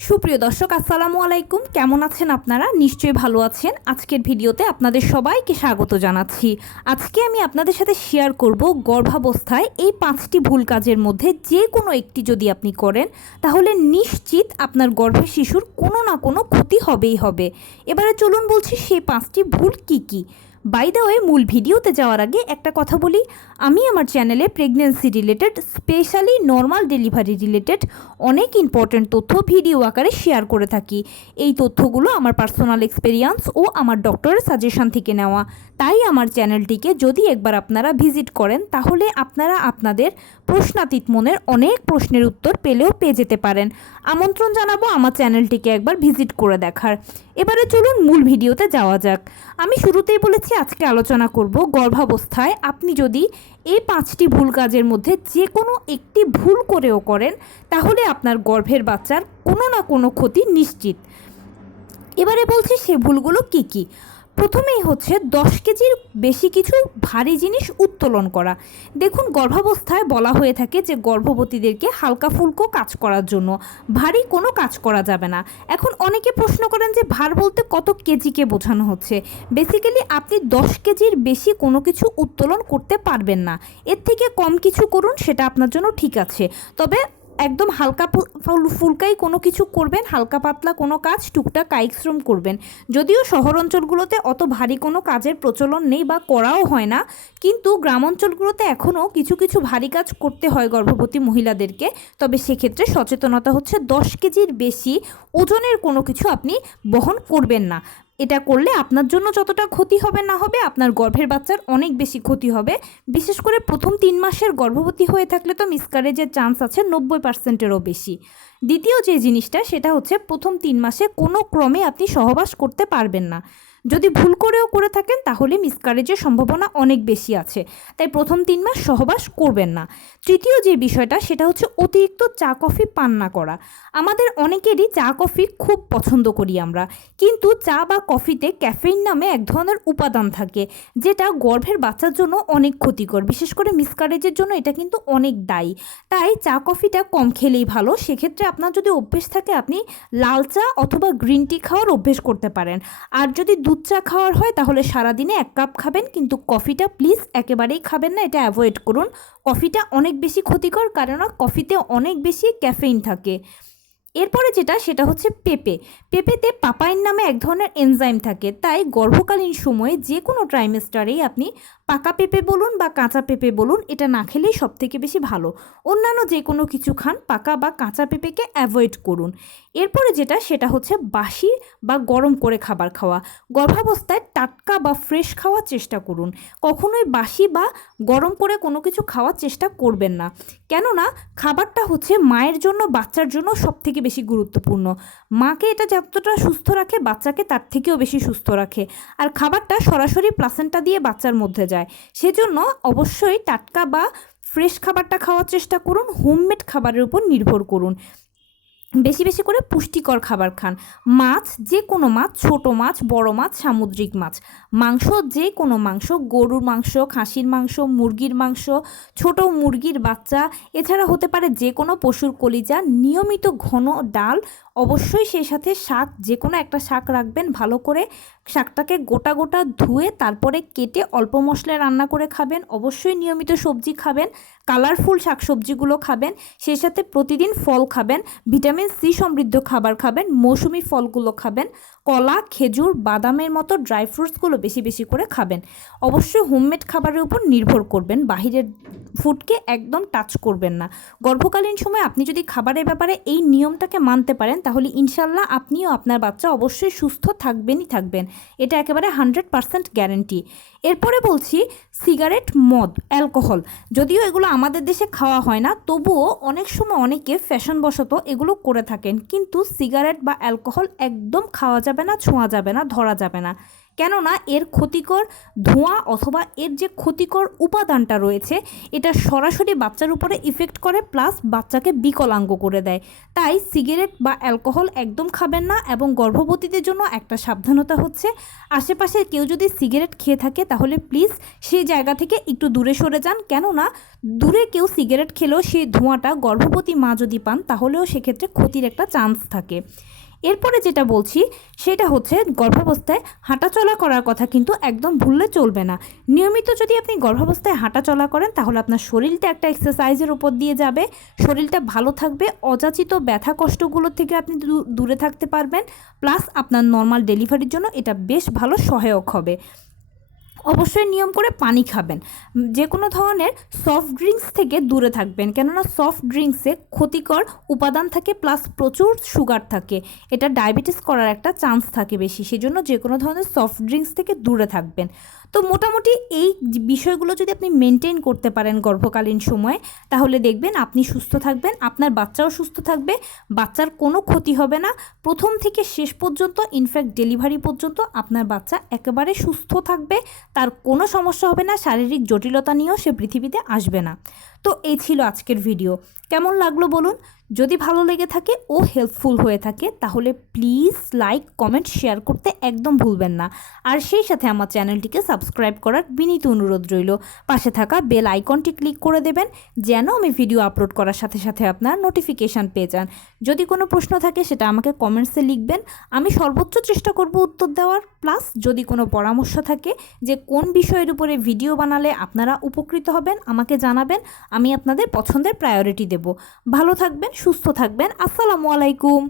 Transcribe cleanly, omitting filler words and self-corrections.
সুপ্রিয় দর্শক আসসালামু আলাইকুম, কেমন আছেন আপনারা? নিশ্চয়ই ভালো আছেন। আজকের ভিডিওতে আপনাদের সবাইকে স্বাগত জানাচ্ছি। আজকে আমি আপনাদের সাথে শেয়ার করব গর্ভাবস্থায় এই 5টি ভুল কাজের মধ্যে যে কোনো একটি যদি আপনি করেন তাহলে নিশ্চিত আপনার গর্ভের শিশুর কোনো না কোনো ক্ষতি হবেই হবে। এবারে চলুন বলছি সেই 5টি ভুল কি কি। বাই দ্য ওয়ে, মূল ভিডিওতে যাওয়ার আগে একটা কথা বলি, আমি আমার চ্যানেলে pregnancy related, specially normal delivery related অনেক ইম্পর্ট্যান্ট তথ্য ভিডিও আকারে শেয়ার করে থাকি। এই তথ্যগুলো আমার পার্সোনাল এক্সপেরিয়েন্স ও আমার ডক্টরের সাজেশন থেকে নেওয়া। তাই আমার চ্যানেলটিকে যদি একবার আপনারা ভিজিট করেন তাহলে আপনারা আপনাদের প্রশ্নাতীত মনের অনেক প্রশ্নের উত্তর পেয়ে যেতে পারেন। আমন্ত্রণ জানাবো আমার চ্যানেলটিকে একবার ভিজিট করে দেখার। এবারে চলুন মূল ভিডিওতে যাওয়া যাক। আমি শুরুতেই বলেছি আজকে আলোচনা করব গর্ভাবস্থায় আপনি যদি এই 5টি ভুল কাজের মধ্যে যে কোনো একটি ভুল করেও করেন তাহলে আপনার গর্ভের বাচ্চার কোনো না কোনো ক্ষতি নিশ্চিত। এবারে বলছি সে ভুলগুলো কি কি। প্রথমেই হচ্ছে 10 কেজির বেশি কিছু ভারী জিনিস উত্তোলন করা। দেখুন, গর্ভাবস্থায় বলা হয়ে থাকে যে গর্ভবতীদেরকে হালকা ফুলকো কাজ করার জন্য, ভারী কোনো কাজ করা যাবে না। এখন অনেকে প্রশ্ন করেন যে ভার বলতে কত কেজিকে বোঝানো হচ্ছে। বেসিক্যালি আপনি 10 কেজির বেশি কোনো কিছু উত্তোলন করতে পারবেন না। এর থেকে কম কিছু করুন, সেটা আপনার জন্য ঠিক আছে। তবে একদম হালকা ফুলকাই কোনো কিছু করবেন, হালকা পাতলা কোনো কাজ, টুকটাক কায়িক শ্রম করবেন। যদিও শহর অঞ্চলগুলোতে অত ভারী কোনো কাজের প্রচলন নেই বা করাও হয় না, কিন্তু গ্রাম অঞ্চলগুলোতে এখনও কিছু কিছু ভারী কাজ করতে হয় গর্ভবতী মহিলাদেরকে। তবে সেক্ষেত্রে সচেতনতা হচ্ছে 10 কেজির বেশি ওজনের কোনো কিছু আপনি বহন করবেন না। এটা করলে আপনার জন্য যতটা ক্ষতি হবে না হবে, আপনার গর্ভের বাচ্চার অনেক বেশি ক্ষতি হবে। বিশেষ করে প্রথম 3 মাসের গর্ভবতী হয়ে থাকলে তো মিসক্যারেজের চান্স আছে 90%-এরও বেশি। দ্বিতীয় যে জিনিসটা সেটা হচ্ছে প্রথম 3 মাসে কোনো ক্রমে আপনি সহবাস করতে পারবেন না। যদি ভুল করেও করে থাকেন তাহলে মিসক্যারেজের সম্ভাবনা অনেক বেশি আছে। তাই প্রথম 3 মাস সহবাস করবেন না। তৃতীয় যে বিষয়টা সেটা হচ্ছে অতিরিক্ত চা কফি পান না করা। আমাদের অনেকেরই চা কফি খুব পছন্দ করি আমরা, কিন্তু চা বা কফিতে ক্যাফেইন নামে এক ধরনের উপাদান থাকে যেটা গর্ভের বাচ্চার জন্য অনেক ক্ষতিকর। বিশেষ করে মিসক্যারেজের জন্য এটা কিন্তু অনেক দায়ী। তাই চা কফিটা কম খেলেই ভালো। সেক্ষেত্রে আপনার যদি অভ্যেস থাকে আপনি লাল চা অথবা গ্রিন টি খাওয়ার অভ্যেস করতে পারেন। আর যদি দুধ চা খাওয়ার হয় তাহলে সারাদিনে 1 কাপ খাবেন, কিন্তু কফিটা প্লিজ একেবারেই খাবেন না, এটা অ্যাভয়েড করুন। কফিটা অনেক বেশি ক্ষতিকর, কারণ কফিতে অনেক বেশি ক্যাফেইন থাকে। এরপরে যেটা সেটা হচ্ছে পেঁপেতে পাপাইন নামে এক ধরনের এনজাইম থাকে। তাই গর্ভকালীন সময়ে যে কোনো ট্রাইমেস্টারেই আপনি পাকা পেঁপে বলুন বা কাঁচা পেঁপে বলুন, এটা না খেলেই সবথেকে বেশি ভালো। অন্যান্য যে কোনো কিছু খান, পাকা বা কাঁচা পেঁপেকে অ্যাভয়েড করুন। এরপরে যেটা সেটা হচ্ছে বাসি বা গরম করে খাবার খাওয়া। গর্ভাবস্থায় টাটকা বা ফ্রেশ খাওয়ার চেষ্টা করুন। কখনোই বাসি বা গরম করে কোনো কিছু খাওয়ার চেষ্টা করবেন না, কেননা খাবারটা হচ্ছে মায়ের জন্য, বাচ্চার জন্য সবথেকে বেশি গুরুত্বপূর্ণ। মাকে এটা যতটা সুস্থ রাখে বাচ্চাকে তার থেকেও বেশি সুস্থ রাখে। আর খাবারটা সরাসরি প্লাসেন্টা দিয়ে বাচ্চার মধ্যে যায়, সেজন্য অবশ্যই টাটকা বা ফ্রেশ খাবারটা খাওয়ার চেষ্টা করুন। হোমমেড খাবারের উপর নির্ভর করুন। বেশি বেশি করে পুষ্টিকর খাবার খান। মাছ, যে কোনো মাছ, ছোট মাছ, বড় মাছ, সামুদ্রিক মাছ। মাংস, যে কোনো মাংস, গরুর মাংস, খাসির মাংস, মুরগির মাংস, ছোট মুরগির বাচ্চা, এছাড়া হতে পারে যে কোনো পশুর কলিজা। নিয়মিত ঘন ডাল, অবশ্যই সেই সাথে শাক, যে কোনো একটা শাক রাখবেন ভালো করে। শাকটাকে গোটা গোটা ধুয়ে তারপরে কেটে অল্প মশলায় রান্না করে খাবেন। অবশ্যই নিয়মিত সবজি খাবেন, কালারফুল শাকসবজিগুলো খাবেন। সেই সাথে প্রতিদিন ফল খাবেন, ভিটামিন সি সমৃদ্ধ খাবার খাবেন, মৌসুমি ফলগুলো খাবেন, কলা, খেজুর, বাদামের মতো ড্রাই ফ্রুটসগুলো বেশি বেশি করে খাবেন। অবশ্যই হোমমেড খাবারের উপর নির্ভর করবেন, বাহিরের ফুডকে একদম টাচ করবেন না। গর্ভকালীন সময় আপনি যদি খাবারের ব্যাপারে এই নিয়মটাকে মানতে পারেন তাহলে ইনশাল্লাহ আপনিও আপনার বাচ্চা অবশ্যই সুস্থ থাকবেনই থাকবেন। এটা একেবারে 100% গ্যারেন্টি। এরপরে বলছি সিগারেট, মদ, অ্যালকোহল। যদিও এগুলো আমাদের দেশে খাওয়া হয় না, তবুও অনেক সময় অনেকে ফ্যাশনবশত এগুলো করে থাকেন। কিন্তু সিগারেট বা অ্যালকোহল একদম খাওয়া যাবে না, ছোঁয়া যাবে না, ধরা যাবে না। কেননা এর ক্ষতিকর ধোঁয়া অথবা এর যে ক্ষতিকর উপাদানটা রয়েছে এটা সরাসরি বাচ্চার উপরে ইফেক্ট করে, প্লাস বাচ্চাকে বিকলাঙ্গ করে দেয়। তাই সিগারেট বা অ্যালকোহল একদম খাবেন না। এবং গর্ভবতীদের জন্য একটা সাবধানতা হচ্ছে, আশেপাশে কেউ যদি সিগারেট খেয়ে থাকে তাহলে প্লিজ সেই জায়গা থেকে একটু দূরে সরে যান। কেননা দূরে কেউ সিগারেট খেলেও সেই ধোঁয়াটা গর্ভবতী মা যদি পান তাহলেও সেক্ষেত্রে ক্ষতির একটা চান্স থাকে। এরপরে যেটা বলছি সেটা হচ্ছে গর্ভাবস্থায় হাঁটাচলা করার কথা কিন্তু একদম ভুললে চলবে না। নিয়মিত যদি আপনি গর্ভাবস্থায় হাঁটাচলা করেন তাহলে আপনার শরীরটা একটা এক্সারসাইজের উপর দিয়ে যাবে, শরীরটা ভালো থাকবে, অযাচিত ব্যথা কষ্টগুলোর থেকে আপনি দূরে থাকতে পারবেন, প্লাস আপনার নর্মাল ডেলিভারির জন্য এটা বেশ ভালো সহায়ক হবে। অবশ্যই নিয়ম করে পানি খাবেন, যে কোনো ধরনের সফট ড্রিঙ্কস থেকে দূরে থাকবেন, কেননা সফট ড্রিঙ্কসে ক্ষতিকর উপাদান থাকে প্লাস প্রচুর সুগার থাকে, এটা ডায়াবেটিস করার একটা চান্স থাকে বেশি, সেজন্য যে কোনো ধরনের সফট ড্রিঙ্কস থেকে দূরে থাকবেন। তো মোটামুটি এই বিষয়গুলো যদি আপনি মেনটেন করতে পারেন গর্ভকালীন সময়ে তাহলে দেখবেন আপনি সুস্থ থাকবেন, আপনার বাচ্চাও সুস্থ থাকবে, বাচ্চার কোনো ক্ষতি হবে না, প্রথম থেকে শেষ পর্যন্ত ইনফ্যাক্ট ডেলিভারি পর্যন্ত আপনার বাচ্চা একেবারে সুস্থ থাকবে, তার কোনো সমস্যা হবে না, শারীরিক জটিলতা নিয়েও সে পৃথিবীতে আসবে না। তো এই ছিল আজকের ভিডিও, কেমন লাগলো বলুন? যদি ভালো লেগে থাকে ও হেল্পফুল হয়ে থাকে তাহলে প্লিজ লাইক কমেন্ট শেয়ার করতে একদম ভুলবেন না। আর সেই সাথে আমার চ্যানেলটিকে সাবস্ক্রাইব করার বিনীত অনুরোধ রইল। পাশে থাকা বেল আইকনটি ক্লিক করে দেবেন যেন আমি ভিডিও আপলোড করার সাথে সাথে আপনার নোটিফিকেশান পেয়ে যান। যদি কোনো প্রশ্ন থাকে সেটা আমাকে কমেন্টসে লিখবেন, আমি সর্বোচ্চ চেষ্টা করব উত্তর দেওয়ার। প্লাস যদি কোনো পরামর্শ থাকে যে কোন বিষয়ের উপরে ভিডিও বানালে আপনারা উপকৃত হবেন আমাকে জানাবেন, আমি আপনাদের পছন্দের প্রায়োরিটি দেব। ভালো থাকবেন, সুস্থ থাকবেন। আসসালামু আলাইকুম।